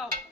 Tchau!